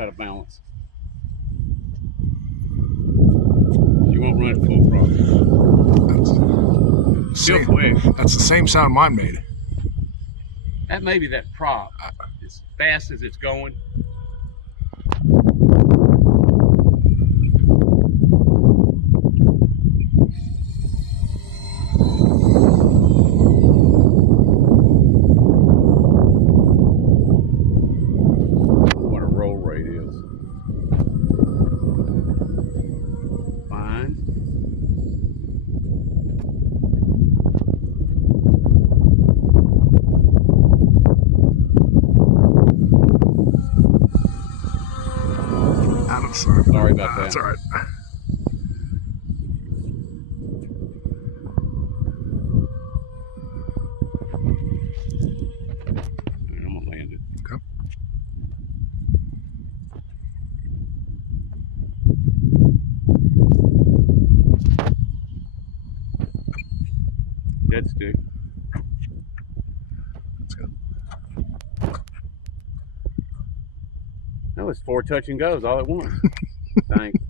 out of balance. You won't run it full throttle. Still quick. That's the same sound mine made. That may be that prop. As fast as it's going. What a roll rate is. Fine. Sorry about that. That's all right. I'm gonna land it. Okay. Dead stick. That's good. That was 4 touch and goes all at once. Thanks.